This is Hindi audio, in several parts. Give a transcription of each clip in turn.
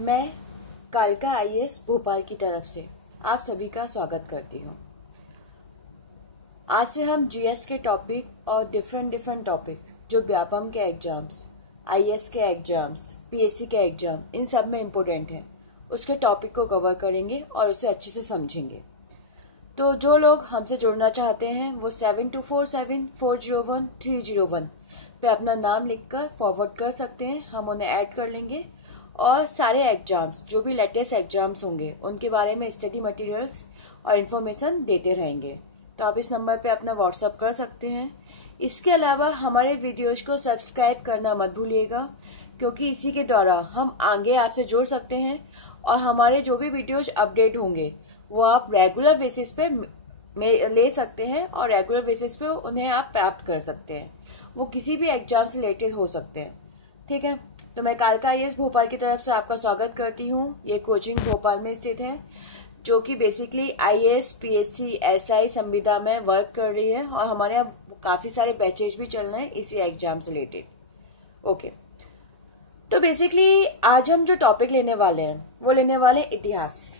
मैं कालका आईएएस भोपाल की तरफ से आप सभी का स्वागत करती हूँ। आज से हम जीएस के टॉपिक और डिफरेंट टॉपिक जो व्यापम के एग्जाम्स, आईएएस के एग्जाम्स, पीएससी के एग्जाम, इन सब में इम्पोर्टेंट है, उसके टॉपिक को कवर करेंगे और उसे अच्छे से समझेंगे। तो जो लोग हमसे जुड़ना चाहते हैं वो 7247401301 पे अपना नाम लिखकर फॉरवर्ड कर सकते हैं, हम उन्हें ऐड कर लेंगे और सारे एग्जाम्स, जो भी लेटेस्ट एग्जाम्स होंगे उनके बारे में स्टडी मटेरियल्स और इन्फॉर्मेशन देते रहेंगे। तो आप इस नंबर पे अपना व्हाट्सअप कर सकते हैं। इसके अलावा हमारे वीडियोज को सब्सक्राइब करना मत भूलिएगा, क्योंकि इसी के द्वारा हम आगे आपसे जुड़ सकते हैं और हमारे जो भी वीडियोज अपडेट होंगे वो आप रेगुलर बेसिस पे ले सकते हैं और रेगुलर बेसिस पे उन्हें आप प्राप्त कर सकते हैं। वो किसी भी एग्जाम से रिलेटेड हो सकते हैं। ठीक है, तो मैं कालका आईएएस भोपाल की तरफ से आपका स्वागत करती हूँ। ये कोचिंग भोपाल में स्थित है, जो कि बेसिकली आईएएस, पीएससी, एसआई, संविदा में वर्क कर रही है और हमारे यहाँ काफी सारे बैचेज भी चल रहे हैं इसी एग्जाम से रिलेटेड। ओके, तो बेसिकली आज हम जो टॉपिक लेने वाले हैं वो लेने वाले इतिहास।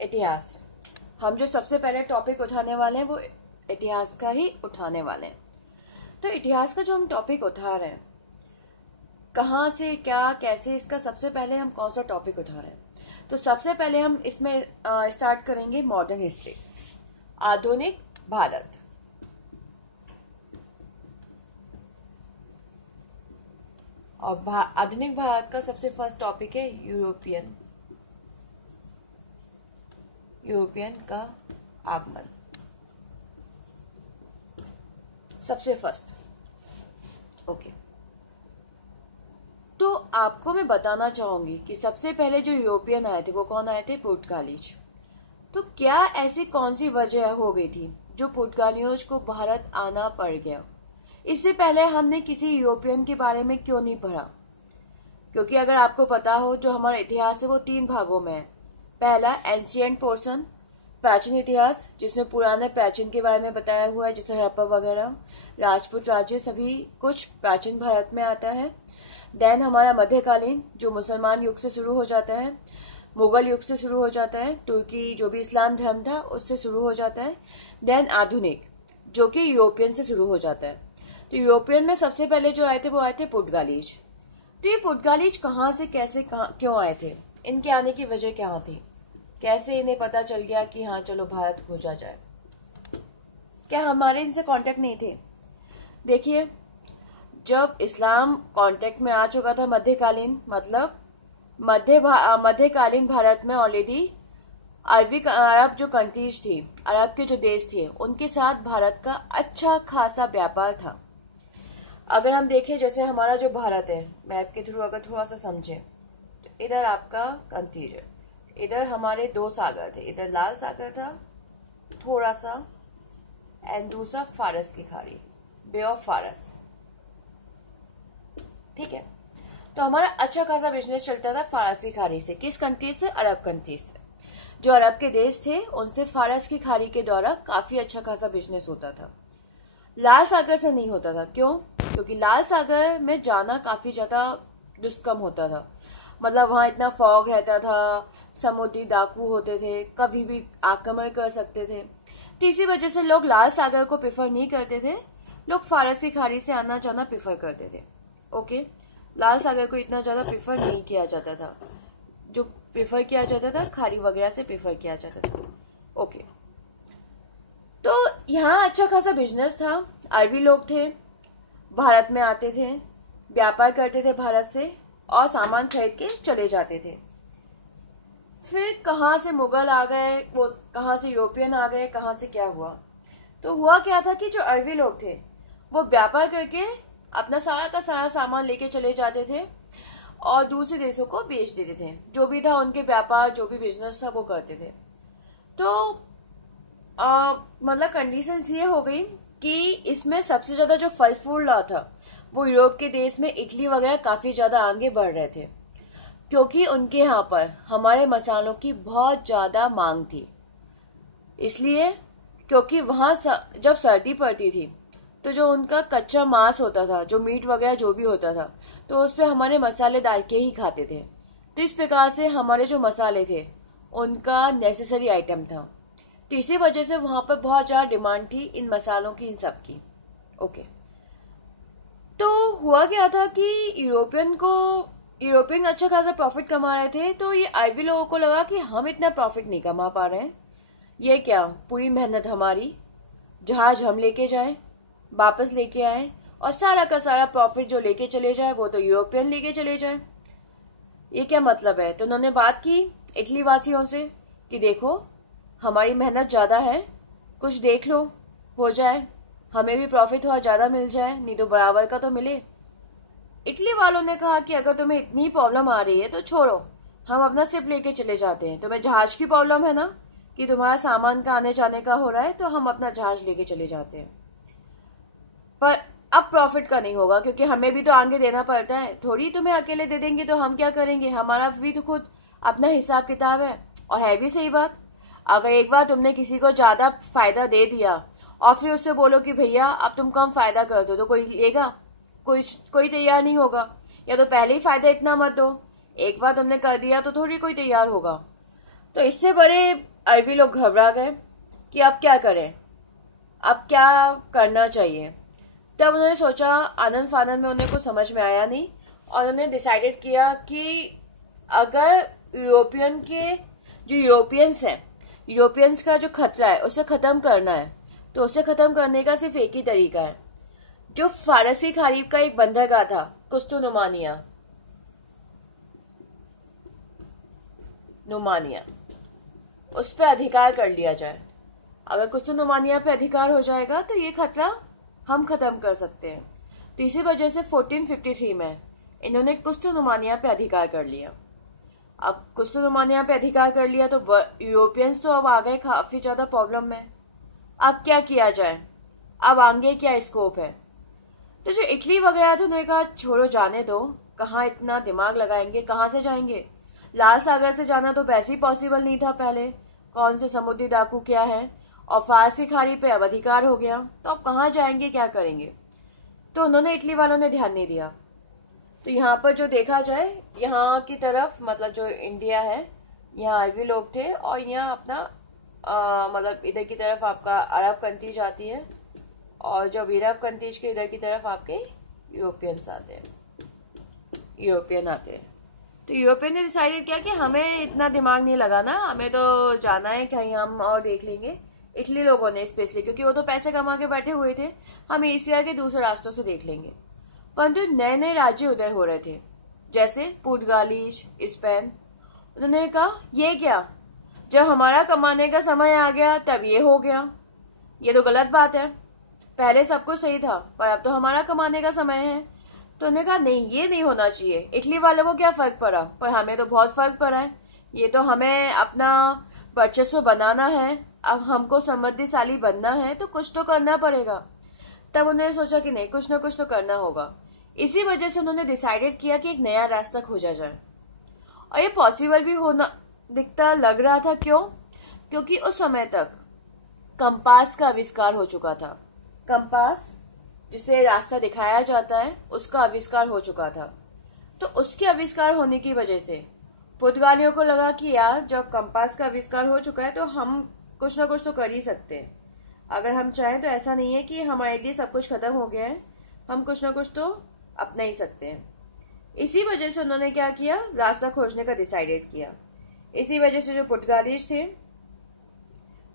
इतिहास हम जो सबसे पहले टॉपिक उठाने वाले हैं वो इतिहास का ही उठाने वाले हैं। तो इतिहास का जो हम टॉपिक उठा रहे हैं, कहाँ से क्या कैसे, इसका सबसे पहले हम कौन सा टॉपिक उठा रहे हैं, तो सबसे पहले हम इसमें स्टार्ट करेंगे मॉडर्न हिस्ट्री, आधुनिक भारत। और आधुनिक भारत का सबसे फर्स्ट टॉपिक है यूरोपियन का आगमन। सबसे फर्स्ट। ओके, तो आपको मैं बताना चाहूंगी कि सबसे पहले जो यूरोपियन आए थे वो कौन आए थे? पुर्तगालीज। तो क्या ऐसी कौन सी वजह हो गई थी जो पुर्तगालियों को भारत आना पड़ गया? इससे पहले हमने किसी यूरोपियन के बारे में क्यों नहीं पढ़ा? क्योंकि अगर आपको पता हो, जो हमारा इतिहास है वो 3 भागों में है। पहला एंशिएंट पोर्शन, प्राचीन इतिहास, जिसमें पुराने प्राचीन के बारे में बताया हुआ है, जैसे हड़प्पा वगैरह, राजपूत राज्य, सभी कुछ प्राचीन भारत में आता है। देन हमारा मध्यकालीन, जो मुसलमान युग से शुरू हो जाता है, मुगल युग से शुरू हो जाता है, तुर्की जो भी इस्लाम धर्म था उससे शुरू हो जाता है। देन आधुनिक, जो कि यूरोपियन से शुरू हो जाता है। तो यूरोपियन में सबसे पहले जो आए थे वो आए थे पुर्तगालीज। तो ये पुर्तगालीज कहाँ से, कैसे, क्यों आए थे? इनके आने की वजह क्या थी? कैसे इन्हें पता चल गया कि हाँ चलो भारत खोजा जाए? क्या हमारे इनसे कांटेक्ट नहीं थे? देखिए, जब इस्लाम कांटेक्ट में आ चुका था मध्यकालीन, मतलब मध्यकालीन भारत में ऑलरेडी अरब जो कंट्रीज थी, अरब के जो देश थे, उनके साथ भारत का अच्छा खासा व्यापार था। अगर हम देखें, जैसे हमारा जो भारत है, मैप के थ्रू अगर थोड़ा सा समझे, तो इधर आपका कंट्रीज है, इधर हमारे 2 सागर थे, इधर लाल सागर था थोड़ा सा, एंड दूसरा फारस की खाड़ी, बे ऑफ फारस। ठीक है, तो हमारा अच्छा खासा बिजनेस चलता था फारस की खाड़ी से। किस कंट्री से? अरब कंट्री से। जो अरब के देश थे उनसे फारस की खाड़ी के द्वारा काफी अच्छा खासा बिजनेस होता था। लाल सागर से नहीं होता था। क्यों? क्योंकि लाल सागर में जाना काफी ज्यादा दुष्कर्म होता था। मतलब वहां इतना फॉग रहता था, समुद्री डाकू होते थे, कभी भी आक्रमण कर सकते थे। तो इसी वजह से लोग लाल सागर को प्रेफर नहीं करते थे, लोग फारस की खाड़ी से आना जाना प्रेफर करते थे। ओके, लाल सागर को इतना ज्यादा प्रेफर नहीं किया जाता था, जो प्रेफर किया जाता था खाड़ी वगैरह से प्रेफर किया जाता था। ओके, तो यहाँ अच्छा खासा बिजनेस था। अरबी लोग थे, भारत में आते थे, व्यापार करते थे भारत से और सामान खरीद के चले जाते थे। फिर कहाँ से मुगल आ गए, वो कहाँ से यूरोपियन आ गए, कहाँ से क्या हुआ? तो हुआ क्या था कि जो अरबी लोग थे वो व्यापार करके अपना सारा का सारा सामान लेके चले जाते थे और दूसरे देशों को बेच देते थे। जो भी था उनके व्यापार, जो भी बिजनेस था वो करते थे। तो मतलब कंडीशन ये हो गई कि इसमें सबसे ज्यादा जो फल फूल रहा था वो यूरोप के देश में इटली वगैरह काफी ज्यादा आगे बढ़ रहे थे, क्योंकि उनके यहाँ पर हमारे मसालों की बहुत ज्यादा मांग थी। इसलिए क्योंकि वहां जब सर्दी पड़ती थी तो जो उनका कच्चा मांस होता था, जो मीट वगैरह जो भी होता था, तो उस पे हमारे मसाले डाल के ही खाते थे। तो इस प्रकार से हमारे जो मसाले थे उनका नेसेसरी आइटम था। तो इसी वजह से वहां पर बहुत ज्यादा डिमांड थी इन मसालों की, इन सब की। ओके, तो हुआ क्या था कि यूरोपियन अच्छा खासा प्रॉफिट कमा रहे थे। तो ये अरबी लोगों को लगा कि हम इतना प्रॉफिट नहीं कमा पा रहे हैं, ये क्या, पूरी मेहनत हमारी, जहाज हम लेके जाएं, वापस लेके आए, और सारा का सारा प्रॉफिट जो लेके चले जाए वो तो यूरोपियन लेके चले जाए, ये क्या मतलब है। तो उन्होंने बात की इटली वासियों से कि देखो हमारी मेहनत ज्यादा है, कुछ देख लो, हो जाए, हमें भी प्रॉफिट थोड़ा ज्यादा मिल जाए, नहीं तो बराबर का तो मिले। इटली वालों ने कहा कि अगर तुम्हें इतनी प्रॉब्लम आ रही है तो छोड़ो, हम अपना शिप लेके चले जाते हैं। तुम्हें जहाज की प्रॉब्लम है ना कि तुम्हारा सामान का आने जाने का हो रहा है, तो हम अपना जहाज लेके चले जाते हैं। पर अब प्रॉफिट का नहीं होगा, क्योंकि हमें भी तो आगे देना पड़ता है, थोड़ी तुम्हें अकेले दे देंगे तो हम क्या करेंगे, हमारा भी तो खुद अपना हिसाब किताब है। और है भी सही बात, अगर एक बार तुमने किसी को ज्यादा फायदा दे दिया और फिर उससे बोलो कि भैया अब तुम कम फायदा कर दो, तो कोई लेगा, कोई तैयार नहीं होगा। या तो पहले ही फायदा इतना मत दो, एक बार तुमने कर दिया तो थोड़ी कोई तैयार होगा। तो इससे बड़े अरबी लोग घबरा गए कि अब क्या करें, अब क्या करना चाहिए। तब उन्होंने सोचा, आनंद फानंद में उन्हें कुछ समझ में आया नहीं, और उन्होंने डिसाइडेड किया कि अगर यूरोपियंस का जो खतरा है उसे खत्म करना है, तो उसे खत्म करने का सिर्फ एक ही तरीका है। जो फारसी खाड़ी का एक बंदरगाह था कुस्तुनुमानिया, उस पर अधिकार कर लिया जाए। अगर कुस्तुनुमानिया पे अधिकार हो जाएगा तो ये खतरा हम खत्म कर सकते हैं। तो इसी वजह से 1453 में इन्होंने कुस्तुनुमानिया पे अधिकार कर लिया। अब कुस्तुनुमानिया पे अधिकार कर लिया तो यूरोपियंस तो अब आ गए काफी ज्यादा प्रॉब्लम में। अब क्या किया जाए, अब आगे क्या स्कोप है। तो जो इटली वगैरह थे उन्होंने कहा छोड़ो, जाने दो, कहाँ इतना दिमाग लगाएंगे, कहाँ से जाएंगे। लाल सागर से जाना तो वैसे ही पॉसिबल नहीं था पहले, कौन से समुद्री डाकू क्या है, और फारसी खाड़ी पे अब अधिकार हो गया, तो अब कहाँ जाएंगे, क्या करेंगे। तो उन्होंने, इटली वालों ने ध्यान नहीं दिया। तो यहाँ पर जो देखा जाए, यहाँ की तरफ मतलब जो इंडिया है, यहाँ अरबी लोग थे, और यहाँ अपना मतलब इधर की तरफ आपका अरब कंट्रीज आती है, और जब अरब कंट्रीज के इधर की तरफ आपके यूरोपियन आते हैं। तो यूरोपियन ने डिसाइडेड किया कि हमें इतना दिमाग नहीं लगाना, हमें तो जाना है कहीं, हम और देख लेंगे। इटली लोगों ने स्पेशली, क्योंकि वो तो पैसे कमा के बैठे हुए थे, हम एशिया के दूसरे रास्तों से देख लेंगे। परंतु नए नए राज्य उदय हो रहे थे, जैसे पुर्तगालीज, स्पेन। उन्होंने कहा ये क्या, जब हमारा कमाने का समय आ गया तब ये हो गया, ये तो गलत बात है। पहले सब कुछ सही था पर अब तो हमारा कमाने का समय है। तो उन्होंने कहा नहीं, ये नहीं होना चाहिए। इटली वालों को क्या फर्क पड़ा, पर हमें तो बहुत फर्क पड़ा है। ये तो हमें अपना वर्चस्व बनाना है, अब हमको समृद्धिशाली बनना है, तो कुछ तो करना पड़ेगा। तब उन्होंने सोचा कि नहीं, कुछ ना कुछ तो करना होगा। इसी वजह से उन्होंने डिसाइडेड किया कि एक नया रास्ता खोजा जाए, और ये पॉसिबल भी होना दिखता लग रहा था। क्यों? क्योंकि उस समय तक कंपास का आविष्कार हो चुका था। कंपास जिसे रास्ता दिखाया जाता है, उसका आविष्कार हो चुका था। तो उसके आविष्कार होने की वजह से पुर्तगालियों को लगा कि यार, जब कंपास का आविष्कार हो चुका है तो हम कुछ ना कुछ तो कर ही सकते हैं। अगर हम चाहें तो ऐसा नहीं है कि हमारे लिए सब कुछ खत्म हो गया है, हम कुछ ना कुछ तो अपना ही सकते हैं। इसी वजह से उन्होंने क्या किया, रास्ता खोजने का डिसाइडेड किया। इसी वजह से जो पुर्तगालीज थे,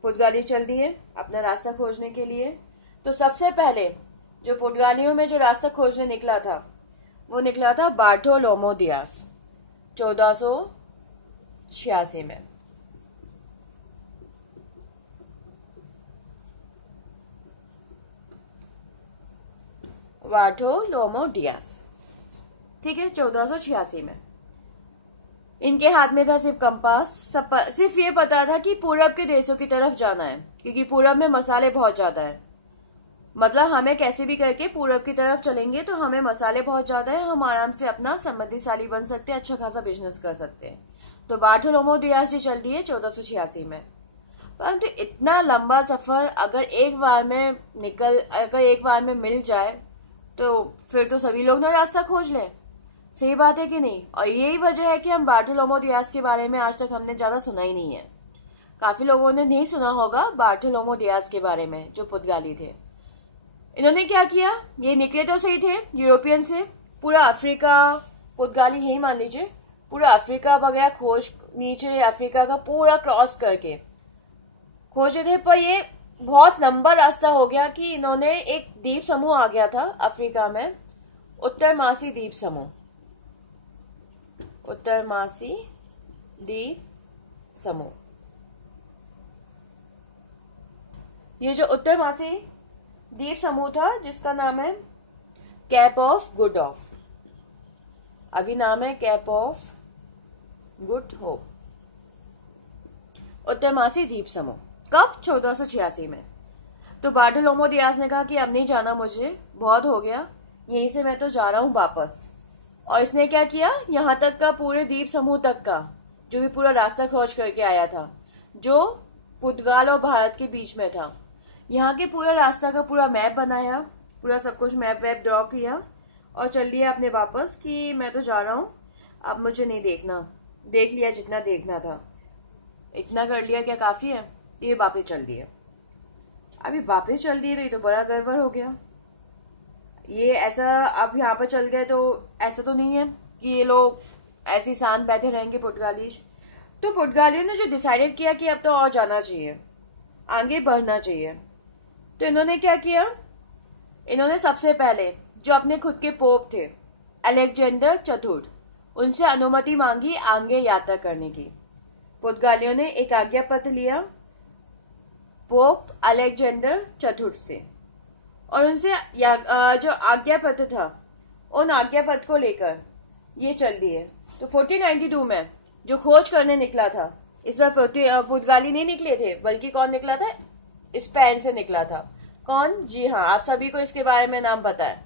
पुर्तगाली चल दिए अपना रास्ता खोजने के लिए। तो सबसे पहले जो पुर्तगालियों में जो रास्ता खोजने निकला था, वो निकला था बार्थोलोमो दियास 1486 में। बार्थोलोमो दियास, ठीक है, 1486 में। इनके हाथ में था सिर्फ कंपास, सिर्फ ये पता था कि पूरब के देशों की तरफ जाना है, क्योंकि पूरब में मसाले बहुत ज्यादा हैं। मतलब हमें कैसे भी करके पूरब की तरफ चलेंगे तो हमें मसाले बहुत ज्यादा है, हम आराम से अपना समृद्धिशाली बन सकते हैं, अच्छा खासा बिजनेस कर सकते हैं। तो बार्थोलोमो दियास जी चल दिए 1486 में। परंतु इतना लंबा सफर अगर एक बार में मिल जाए तो फिर तो सभी लोग ना रास्ता खोज लें। सही बात है कि नहीं? और यही वजह है कि हम बार्थोलोमो दियाज के बारे में आज तक हमने ज्यादा सुना ही नहीं है। काफी लोगों ने नहीं सुना होगा बार्थोलोमो दियाज के बारे में, जो पुर्तगाली थे। इन्होंने क्या किया, ये निकले तो सही थे यूरोपियन से, पूरा अफ्रीका, पुर्तगाली यही मान लीजिए, पूरा अफ्रीका वगैरह खोज, नीचे अफ्रीका का पूरा क्रॉस करके खोजे थे। पर ये बहुत लंबा रास्ता हो गया कि इन्होंने एक द्वीप समूह आ गया था अफ्रीका में, उत्तरमासी द्वीप समूह, उत्तरमासी द्वीप समूह। ये जो उत्तरमासी द्वीप समूह था जिसका नाम है केप ऑफ गुड होप, अभी नाम है केप ऑफ गुड होप, उत्तरमासी द्वीप समूह। कब? 1486 में। तो बार्थोलोमो दियाज ने कहा कि अब नहीं जाना मुझे, बहुत हो गया, यहीं से मैं तो जा रहा हूं वापस। और इसने क्या किया, यहां तक का पूरे द्वीप समूह तक का जो भी पूरा रास्ता खोज करके आया था, जो पुर्तगाल और भारत के बीच में था, यहाँ के पूरा रास्ता का पूरा मैप बनाया, पूरा सब कुछ मैप वैप ड्रॉ किया और चल लिया अपने वापस कि मैं तो जा रहा हूँ, अब मुझे नहीं देखना, देख लिया जितना देखना था, इतना कर लिया, क्या काफी है? ये वापस चल दिए। अभी वापस चल दिए तो ये तो बड़ा गड़बड़ हो गया। ये ऐसा अब यहाँ पर चल गए तो ऐसा तो नहीं है कि ये लोग ऐसे शांत बैठे रहेंगे पुर्तगाली। तो पुर्तगालियों ने जो डिसाइडेड किया कि अब तो और जाना चाहिए, आगे बढ़ना चाहिए। तो इन्होंने क्या किया, इन्होंने सबसे पहले जो अपने खुद के पोप थे अलेक्जेंडर चतुर्थ, उनसे अनुमति मांगी आगे यात्रा करने की। पुर्तगालियों ने एक आज्ञा पत्र लिया पोप अलेक्जेंडर चतुर्थ से और उनसे जो आज्ञा पत्र था, उन आज्ञा पत्र को लेकर ये चल दिए। तो 1492 में जो खोज करने निकला था, इस बार पुर्तगाली नहीं निकले थे, बल्कि कौन निकला था? स्पेन से निकला था। कौन? जी हाँ, आप सभी को इसके बारे में नाम पता है,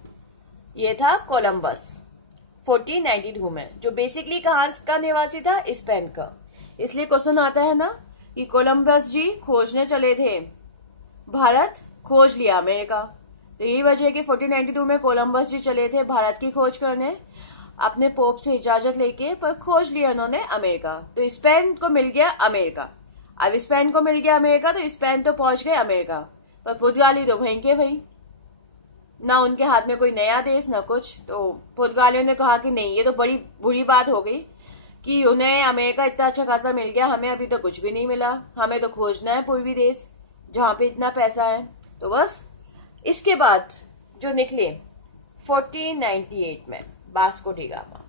ये था कोलंबस। 1492 में, जो बेसिकली कहाँ का निवासी था? स्पेन का। इसलिए क्वेश्चन आता है ना कि कोलंबस जी खोजने चले थे भारत, खोज लिया अमेरिका। तो यही वजह है कि 1492 में कोलंबस जी चले थे भारत की खोज करने, अपने पोप से इजाजत लेके, पर खोज लिया उन्होंने अमेरिका। तो स्पेन को मिल गया अमेरिका। अब स्पेन को मिल गया अमेरिका तो स्पेन तो पहुंच गए अमेरिका, पर पुर्तगाली तो वहीं के वहीं, ना उनके हाथ में कोई नया देश ना कुछ। तो पुर्तगालियों ने कहा कि नहीं, ये तो बड़ी बुरी बात हो गई कि उन्हें अमेरिका इतना अच्छा खासा मिल गया, हमें अभी तो कुछ भी नहीं मिला, हमें तो खोजना है पूर्वी देश जहां पे इतना पैसा है। तो बस इसके बाद जो निकले 1498 में Vasco D gamma.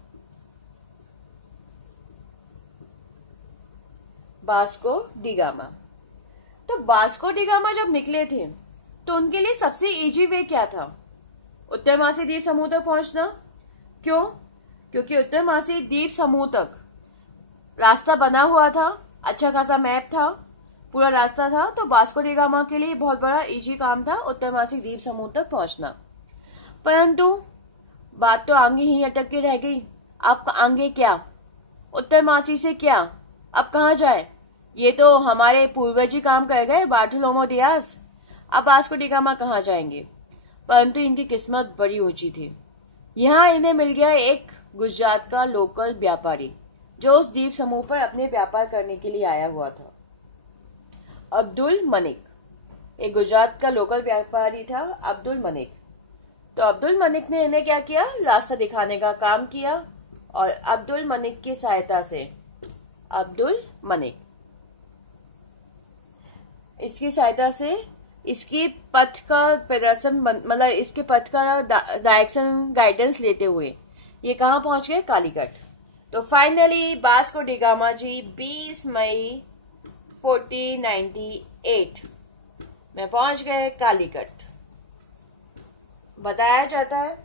Vasco D gamma. तो वास्को डी गामा जब निकले थे तो उनके लिए सबसे इजी वे क्या था? उत्तरमासी द्वीप समूह तक पहुंचना। क्यों? क्योंकि उत्तरमासी द्वीप समूह तक रास्ता बना हुआ था, अच्छा खासा मैप था, पूरा रास्ता था। तो वास्को डी गामा के लिए बहुत बड़ा इजी काम था उत्तरमासी द्वीप समूह तक पहुंचना। परंतु बात तो आगे ही अटक के रह गई। अब आगे क्या? उत्तरमासी से क्या? अब कहाँ जाए? ये तो हमारे पूर्वज ही काम कर गए, बार्थोलोमो दियाज। अब वास्को डी गामा कहाँ जाएंगे? परंतु इनकी किस्मत बड़ी ऊंची थी। यहाँ इन्हें मिल गया एक गुजरात का लोकल व्यापारी जो उस द्वीप समूह पर अपने व्यापार करने के लिए आया हुआ था, अब्दुल मलिक। एक गुजरात का लोकल व्यापारी था अब्दुल मलिक। तो अब्दुल मलिक ने इन्हें क्या किया? रास्ता दिखाने का काम किया। और अब्दुल मलिक की सहायता से, अब्दुल मलिक इसकी सहायता से इसकी पथ का प्रदर्शन, मतलब इसके पथ का डायरेक्शन गाइडेंस लेते हुए ये कहाँ पहुंच गए? कालीकट। तो फाइनली वास्को डी गामा जी 20 मई 1498 में पहुंच गए कालीकट। बताया जाता है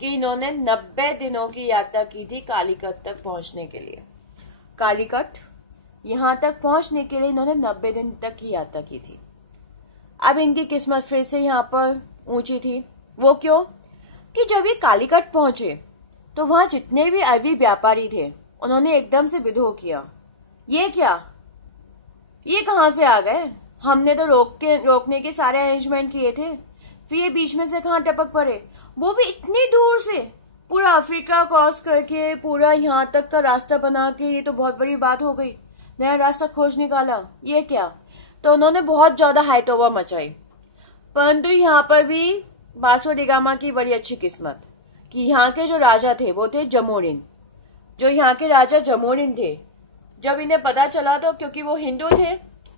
कि इन्होंने 90 दिनों की यात्रा की थी कालीकट तक पहुंचने के लिए। कालीकट यहां तक पहुंचने के लिए इन्होंने 90 दिन तक की यात्रा की थी। अब इनकी किस्मत फिर से यहां पर ऊंची थी। वो क्यों? कि जब ये कालीकट पहुंचे तो वहां जितने भी अरबी व्यापारी थे उन्होंने एकदम से विद्रोह किया। ये क्या? ये कहाँ से आ गए? हमने तो रोकने के सारे अरेंजमेंट किए थे, फिर ये बीच में से कहाँ टपक पड़े, वो भी इतनी दूर से, पूरा अफ्रीका क्रॉस करके, पूरा यहाँ तक का रास्ता बना के। ये तो बहुत बड़ी बात हो गई, नया रास्ता खोज निकाला, ये क्या? तो उन्होंने बहुत ज्यादा हाइटोवा मचाई। परंतु यहाँ पर भी वास्को डी गामा की बड़ी अच्छी किस्मत कि यहाँ के जो राजा थे वो थे जमोरिन। जो यहाँ के राजा जमोरिन थे, जब इन्हें पता चला, तो क्योंकि वो हिंदू थे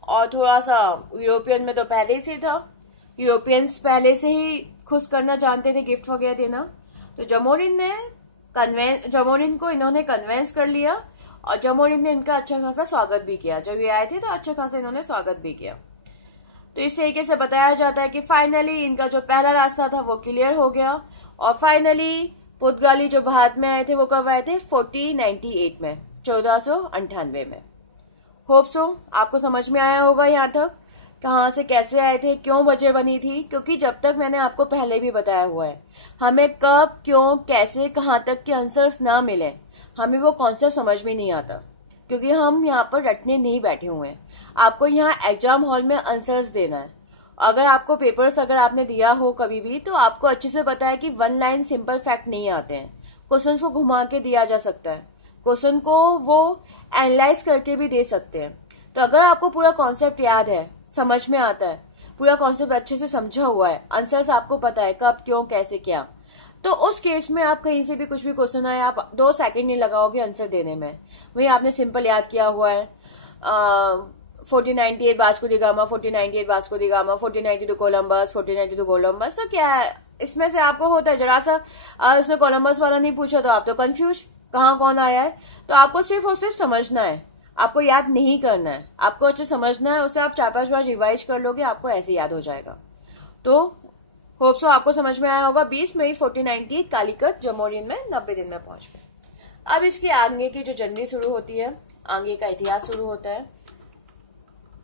और थोड़ा सा यूरोपियन में तो पहले से था, यूरोपियंस पहले से ही खुश करना जानते थे, गिफ्ट वगैरह देना, तो जमोरिन को इन्होंने कन्वेंस कर लिया और जमोरिन ने इनका अच्छा खासा स्वागत भी किया। जब ये आए थे तो अच्छा खासा इन्होंने स्वागत भी किया। तो इस तरीके से बताया जाता है कि फाइनली इनका जो पहला रास्ता था वो क्लियर हो गया और फाइनली पुर्तगाली जो भारत में आए थे वो कब आए थे? 1498 में, 1498 में। होप सो आपको समझ में आया होगा यहाँ तक, कहाँ से कैसे आए थे, क्यों वजह बनी थी। क्योंकि जब तक मैंने आपको पहले भी बताया हुआ है, हमें कब, क्यों, कैसे, कहाँ तक के आंसर्स ना मिले, हमें वो कॉन्सेप्ट समझ में नहीं आता, क्योंकि हम यहाँ पर रटने नहीं बैठे हुए हैं। आपको यहाँ एग्जाम हॉल में आंसर्स देना है। अगर आपको पेपर्स अगर आपने दिया हो कभी भी, तो आपको अच्छे से पता है कि वन लाइन सिंपल फैक्ट नहीं आते हैं। क्वेश्चन को घुमा के दिया जा सकता है, क्वेश्चन को वो एनालाइज करके भी दे सकते हैं। तो अगर आपको पूरा कॉन्सेप्ट याद है, समझ में आता है, पूरा कॉन्सेप्ट अच्छे से समझा हुआ है, आंसर्स आपको पता है कब, क्यों, कैसे, क्या, तो उस केस में आप कहीं से भी कुछ भी क्वेश्चन आए, आप 2 सेकंड नहीं लगाओगे आंसर देने में। वही आपने सिंपल याद किया हुआ है, 1498 Vasco D gamma, 1498 Vasco D gamma, 1492 Columbus, 1492 Columbus. तो क्या है इसमें से आपको होता है जरा सा, उसने कोलंबस वाला नहीं पूछा तो आप तो कंफ्यूज, कहाँ कौन आया है। तो आपको सिर्फ और सिर्फ समझना है, आपको याद नहीं करना है, आपको अच्छे समझना है। उसे आप 4-5 बार रिवाइज कर लोगे, आपको ऐसे याद हो जाएगा। तो होप सो आपको समझ में आया होगा। 20 मई 1498 कालीकट जमोरिन में 90 दिन में पहुंच गए। अब इसके आगे की जो जर्नी शुरू होती है, आगे का इतिहास शुरू होता है,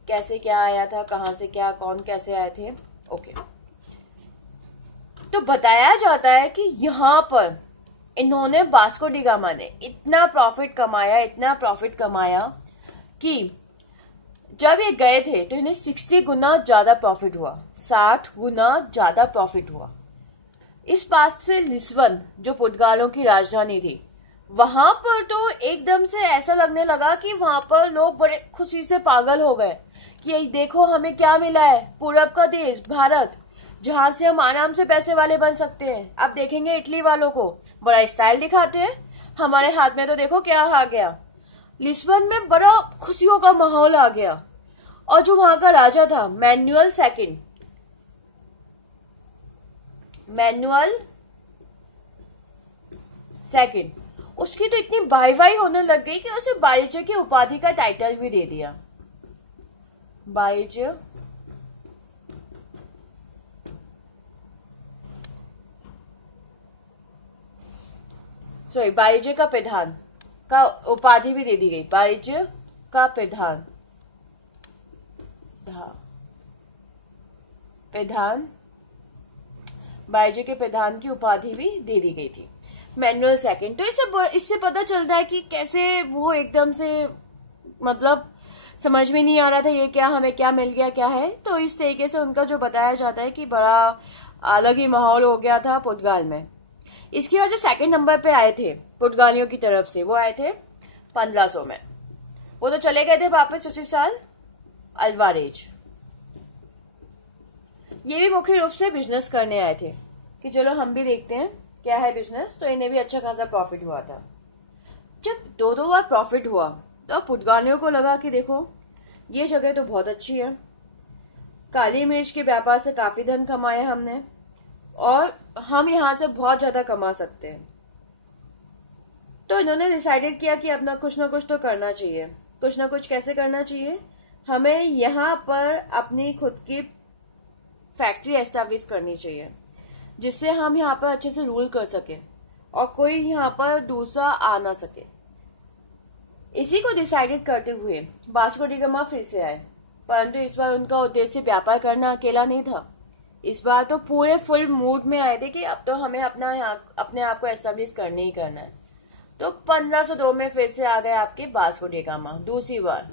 कैसे क्या आया था, कहां से क्या, कौन कैसे आए थे। ओके, तो बताया जाता है कि यहाँ पर इन्होंने, वास्को डी गामा ने इतना प्रॉफिट कमाया कि जब ये गए थे तो इन्हें 60 गुना ज्यादा प्रॉफिट हुआ, 60 गुना ज्यादा प्रॉफिट हुआ। इस बात से लिस्बन, जो पुर्तगालों की राजधानी थी, वहां पर तो एकदम से ऐसा लगने लगा कि वहां पर लोग बड़े खुशी से पागल हो गए कि देखो हमें क्या मिला है, पूरब का देश भारत, जहां से हम आराम से पैसे वाले बन सकते हैं। अब देखेंगे इटली वालों को, बड़ा स्टाइल दिखाते हैं, हमारे हाथ में तो देखो क्या आ गया। लिस्बन में बड़ा खुशियों का माहौल आ गया। और जो वहां का राजा था मैनुअल सेकंड, उसकी तो इतनी वाई होने लग गई कि उसे बारिजे की उपाधि का टाइटल भी दे दिया। बारिजे का प्रधान का उपाधि भी दे दी गई, बारिजे का प्रधान, बारिजे के प्रधान की उपाधि भी दे दी गई थी, मैनुअल सेकंड। तो इससे पता चलता है कि कैसे वो एकदम से, मतलब समझ में नहीं आ रहा था ये क्या, हमें क्या मिल गया, क्या है। तो इस तरीके से उनका जो बताया जाता है कि बड़ा अलग ही माहौल हो गया था पुर्तगाल में। इसके बाद जो 2nd नंबर पे आए थे पुर्तगालियों की तरफ से, वो आए थे 1500 में। वो तो चले गए थे वापस उसी साल, अल्वारेज। ये भी मुख्य रूप से बिजनेस करने आए थे कि चलो हम भी देखते हैं क्या है बिजनेस। तो इन्हें भी अच्छा खासा प्रॉफिट हुआ था। जब 2 बार प्रॉफिट हुआ तो पुर्तगालियों को लगा कि देखो ये जगह तो बहुत अच्छी है, काली मिर्च के व्यापार से काफी धन कमाया हमने और हम यहां से बहुत ज्यादा कमा सकते हैं। तो इन्होंने डिसाइडेड किया कि अपना कुछ ना कुछ तो करना चाहिए। कुछ ना कुछ कैसे करना चाहिए, हमें यहाँ पर अपनी खुद की फैक्ट्री एस्टैब्लिश करनी चाहिए, जिससे हम यहाँ पर अच्छे से रूल कर सके और कोई यहाँ पर दूसरा आ ना सके। इसी को डिसाइडेड करते हुए वास्को डी गामा फिर से आए, परंतु इस बार उनका उद्देश्य व्यापार करना अकेला नहीं था। इस बार तो पूरे फुल मूड में आए थे कि अब तो हमें अपने आप को एस्टैब्लिश करने ही करना है। तो 1502 में फिर से आ गए आपके वास्को डी गामा दूसरी बार।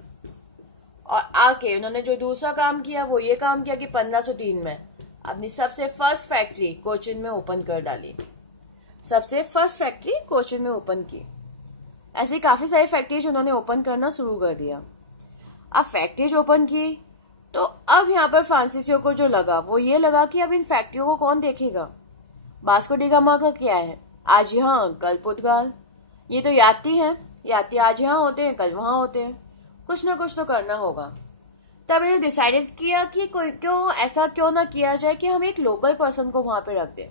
और आके उन्होंने जो दूसरा काम किया वो ये काम किया कि 1503 में अपनी सबसे फर्स्ट फैक्ट्री कोचिन में ओपन कर डाली। सबसे फर्स्ट फैक्ट्री कोचिन में ओपन की। ऐसी काफी सारी फैक्ट्रीज उन्होंने ओपन करना शुरू कर दिया। अब फैक्ट्रीज ओपन की तो अब यहाँ पर फ्रांसीसियों को जो लगा वो ये लगा कि अब इन फैक्ट्रियों को कौन देखेगा। वास्को डी गामा का क्या है, आज यहाँ कल पुर्तगाल। ये तो यात्री हैं, यात्री आज यहाँ होते हैं कल वहां होते हैं, कुछ ना कुछ तो करना होगा। तब इन्होंने डिसाइडेड किया कि कोई ऐसा क्यों ना किया जाए कि हम एक लोकल पर्सन को वहां पे रख दें।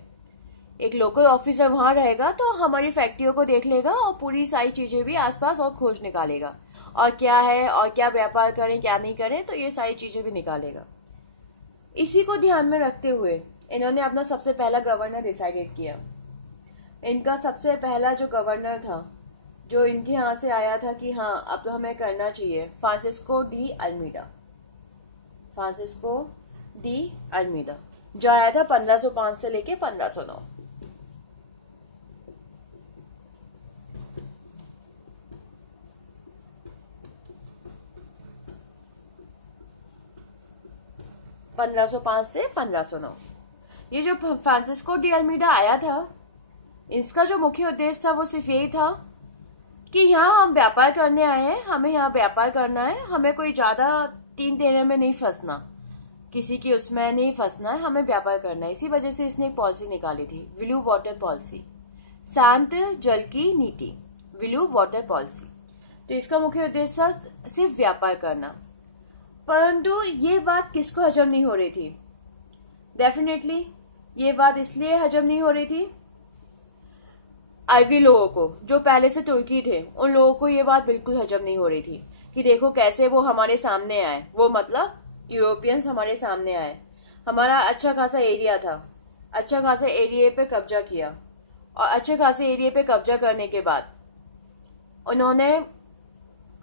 एक लोकल ऑफिसर वहां रहेगा तो हमारी फैक्ट्रियों को देख लेगा और पूरी सारी चीजें भी आसपास और खोज निकालेगा, और क्या है और क्या व्यापार करें क्या नहीं करें, तो ये सारी चीजें भी निकालेगा। इसी को ध्यान में रखते हुए इन्होंने अपना सबसे पहला गवर्नर डिसाइडेड किया। इनका सबसे पहला जो गवर्नर था, जो इनके यहाँ से आया था कि हाँ अब तो हमें करना चाहिए, Francisco de Almeida. Francisco de Almeida जो आया था 1505 से लेके 1509। से 1509 ये जो फ्रांसिस्को डी अल्मीडा आया था, इसका जो मुख्य उद्देश्य था वो सिर्फ यही था कि यहाँ हम व्यापार करने आए हैं, हमें यहाँ व्यापार करना है, हमें कोई ज्यादा तीन तेरे में नहीं फंसना, किसी की उसमें नहीं फंसना है, हमें व्यापार करना है। इसी वजह से इसने एक पॉलिसी निकाली थी, ब्लू वाटर पॉलिसी, शांत जल की नीति, ब्लू वाटर पॉलिसी। तो इसका मुख्य उद्देश्य था सिर्फ व्यापार करना। परंतु ये बात किसको हजम नहीं हो रही थी? डेफिनेटली ये बात इसलिए हजम नहीं हो रही थी अरबी लोगों को, जो पहले से तुर्की थे, उन लोगों को ये बात बिल्कुल हजम नहीं हो रही थी कि देखो कैसे वो हमारे सामने आए, वो मतलब यूरोपियंस हमारे सामने आए, हमारा अच्छा खासा एरिया था, अच्छा खासा एरिया पे कब्जा किया, और अच्छे खासे एरिया पे कब्जा करने के बाद उन्होंने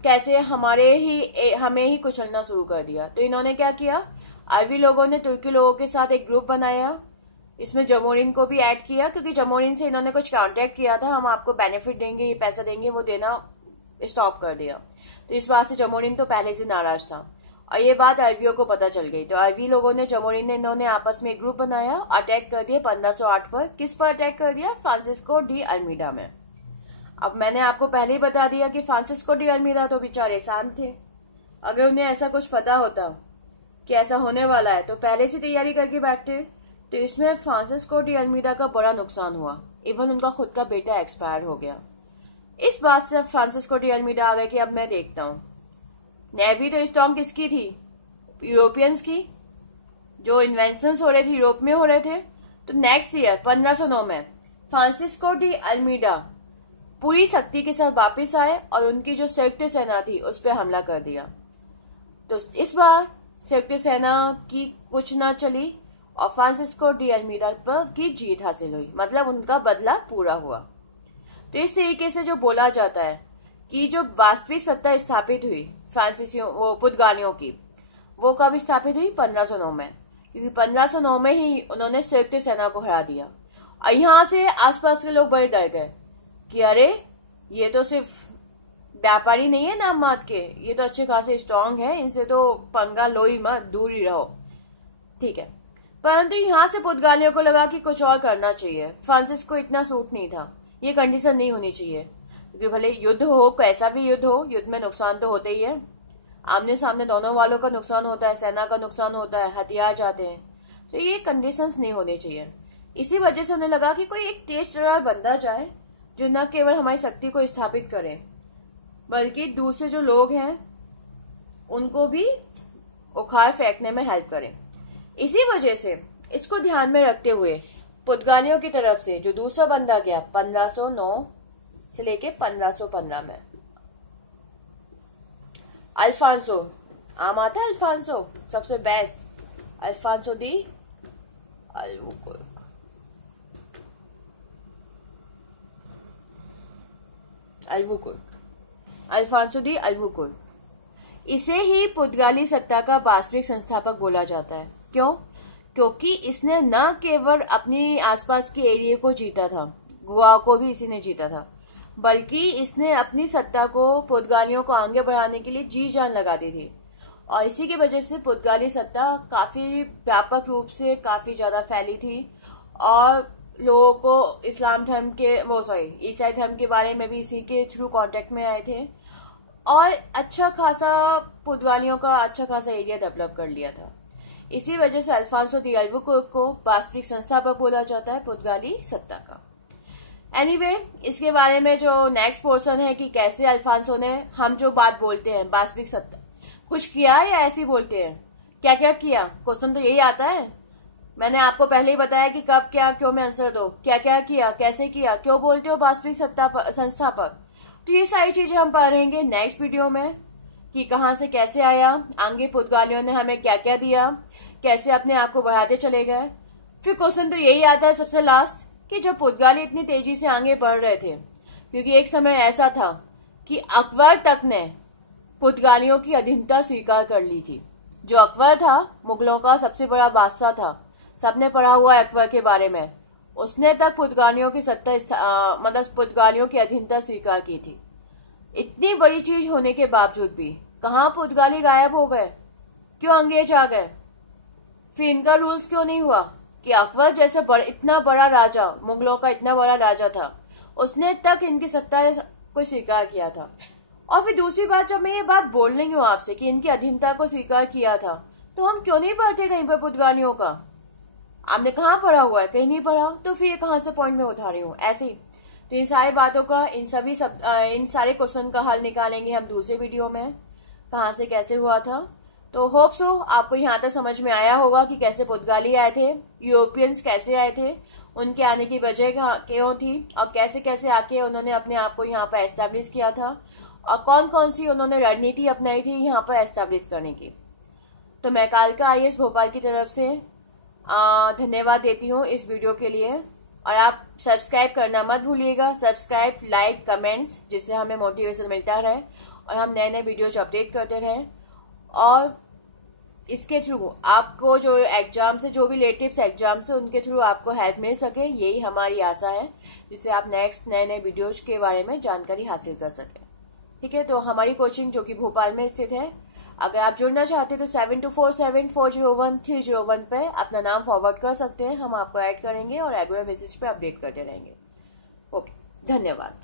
कैसे हमें ही कुचलना शुरू कर दिया। तो इन्होंने क्या किया, अरबी लोगों ने तुर्की लोगों के साथ एक ग्रुप बनाया, इसमें जमोरिन को भी ऐड किया, क्योंकि जमोरिन से इन्होंने कुछ कॉन्ट्रैक्ट किया था, हम आपको बेनिफिट देंगे, ये पैसा देंगे, वो देना स्टॉप कर दिया। तो इस बात से जमोरिन तो पहले से नाराज था और ये बात अरबियों को पता चल गई। तो अरबी लोगों ने जमोरिन ने इन्होंने आपस में एक ग्रुप बनाया, अटैक कर दिया 1508 पर। किस पर अटैक कर दिया? फ्रांसिस्को डी अल्मीडा में। अब मैंने आपको पहले ही बता दिया कि फ्रांसिस्को डी अल्मीडा तो बेचारे शांत थे। अगर उन्हें ऐसा कुछ पता होता कि ऐसा होने वाला है तो पहले से तैयारी करके बैठते। तो इसमें फ्रांसिस्को डी अल्मीडा का बड़ा नुकसान हुआ, इवन उनका खुद का बेटा एक्सपायर हो गया। इस बात से फ्रांसिस्को डी अल्मीडा आ गए कि अब मैं देखता हूँ। नेवी तो स्ट्रॉन्ग किसकी थी? यूरोपियंस की। जो इन्वेंशंस हो रहे थे यूरोप में हो रहे थे। तो नेक्स्ट ईयर 1509 में फ्रांसिस्को डी अल्मीडा पूरी शक्ति के साथ वापिस आए और उनकी जो संयुक्त सेना थी उस पर हमला कर दिया। तो इस बार संयुक्त सेना की कुछ न चली और फ्रांसिस्को डी अल्मीडा पर की जीत हासिल हुई, मतलब उनका बदला पूरा हुआ। तो इस तरीके से जो बोला जाता है कि जो वास्तविक सत्ता स्थापित हुई फ्रांसीसियों पुर्तगालियों की, वो कब स्थापित हुई? 1509 में, क्योंकि 1509 में ही उन्होंने संयुक्त सेना को हरा दिया। और यहाँ से आसपास के लोग बड़े डर गए कि अरे ये तो सिर्फ व्यापारी नहीं है नाम मात के, ये तो अच्छे खासे स्ट्रांग है, इनसे तो पंगा लो ही मत, दूर ही रहो। ठीक है, परंतु यहाँ से पुर्तगालियों को लगा कि कुछ और करना चाहिए। फ्रांसिस को इतना सूट नहीं था, ये कंडीशन नहीं होनी चाहिए, क्योंकि भले युद्ध हो, कैसा भी युद्ध हो, युद्ध में नुकसान तो होते ही है, आमने सामने दोनों वालों का नुकसान होता है, सेना का नुकसान होता है, हथियार जाते हैं। तो ये कंडीशंस नहीं होनी चाहिए। इसी वजह से उन्हें लगा कि कोई एक तेज तर्रार बंदा जाए जो न केवल हमारी शक्ति को स्थापित करे बल्कि दूसरे जो लोग हैं उनको भी उखाड़ फेंकने में हेल्प करें। इसी वजह से इसको ध्यान में रखते हुए पुर्तगालियों की तरफ से जो दूसरा बंदा गया 1509 से लेके 1515 में, अल्फांसो, आम आता अल्फांसो, सबसे बेस्ट, अल्फांसो दी अल्बुकुर्क। अल्फांसो दी अल्बुकुर्क, इसे ही पुर्तगाली सत्ता का वास्तविक संस्थापक बोला जाता है। क्यों? क्योंकि इसने न केवल अपनी आसपास के एरिया को जीता था, गोवा को भी इसी ने जीता था, बल्कि इसने अपनी सत्ता को पुर्तगालियों को आगे बढ़ाने के लिए जी जान लगा दी थी। और इसी की वजह से पुर्तगाली सत्ता काफी व्यापक रूप से काफी ज्यादा फैली थी और लोगों को इस्लाम धर्म के ईसाई धर्म के बारे में भी इसी के थ्रू कांटेक्ट में आए थे और अच्छा खासा पुर्तगालियों का अच्छा खासा एरिया डेवलप कर लिया था। इसी वजह से अल्फांसो दी अल्बुकर्क को वास्तविक संस्थापक बोला जाता है पुर्तगाली सत्ता का। एनीवे, इसके बारे में जो नेक्स्ट पोर्शन है कि कैसे अल्फांसो ने हम जो बात बोलते हैं वास्तविक सत्ता कुछ किया या ऐसे ही बोलते हैं, क्या क्या किया, क्वेश्चन तो यही आता है। मैंने आपको पहले ही बताया कि कब क्या क्यों में आंसर दो, क्या क्या किया, कैसे किया, क्यों बोलते हो वास्तविक सत्ता संस्थापक। तो ये सारी चीजें हम पढ़ेंगे नेक्स्ट वीडियो में कि कहां से कैसे आया, आगे पुर्तगालियों ने हमें क्या क्या दिया, कैसे अपने आप को बढ़ाते चले गए। फिर क्वेश्चन तो यही आता है सबसे लास्ट कि जब पुर्तगाली इतनी तेजी से आगे बढ़ रहे थे, क्योंकि एक समय ऐसा था कि अकबर तक ने पुर्तगालियों की अधीनता स्वीकार कर ली थी। जो अकबर था, मुगलों का सबसे बड़ा बादशाह था, सबने पढ़ा हुआ है अकबर के बारे में, उसने तक पुर्तगालियों की मतलब पुर्तगालियों की अधीनता स्वीकार की थी। इतनी बड़ी चीज होने के बावजूद भी कहाँ पुर्तगाली गायब हो गए, क्यों अंग्रेज आ गए, फिर इनका रूल्स क्यों नहीं हुआ कि अकबर जैसे इतना बड़ा राजा, मुगलों का इतना बड़ा राजा था, उसने तक इनकी सत्ता को स्वीकार किया था। और फिर दूसरी बात, जब मैं ये बात बोल रही हूँ आपसे कि इनकी अधीनता को स्वीकार किया था, तो हम क्यों नहीं पढ़ते कहीं पर पुर्तगालियों का। आपने कहाँ पढ़ा हुआ है, कहीं नहीं पढ़ा, तो फिर ये कहाँ से पॉइंट में उठा रही हूँ ऐसे ही। तो इन सारी बातों का, इन सारे क्वेश्चन का हल निकालेंगे हम दूसरे वीडियो में, कहाँ से कैसे हुआ था। तो होप सो आपको यहाँ तक समझ में आया होगा कि कैसे पुर्तगाली आए थे, यूरोपियंस कैसे आए थे, उनके आने की वजह क्यों थी और कैसे कैसे आके उन्होंने अपने आप को यहाँ पर एस्टेब्लिश किया था और कौन कौन सी उन्होंने रणनीति अपनाई थी यहाँ पर एस्टेब्लिश करने की। तो मैं कालका IAS भोपाल की तरफ से धन्यवाद देती हूँ इस वीडियो के लिए। और आप सब्सक्राइब करना मत भूलिएगा, सब्सक्राइब, लाइक, कमेंट्स, जिससे हमें मोटिवेशन मिलता रहे और हम नए नए वीडियोज अपडेट करते रहें। और इसके थ्रू आपको जो एग्जाम से, जो भी रिलेटिव्स एग्जाम से, उनके थ्रू आपको हेल्प मिल सके, यही हमारी आशा है, जिससे आप नेक्स्ट नए नए वीडियोज के बारे में जानकारी हासिल कर सकें। ठीक है, तो हमारी कोचिंग जो कि भोपाल में स्थित है, अगर आप जुड़ना चाहते हैं तो 7247401301 पे अपना नाम फॉरवर्ड कर सकते हैं, हम आपको ऐड करेंगे और रेगुलर बेसिस पे अपडेट करते रहेंगे। ओके, धन्यवाद।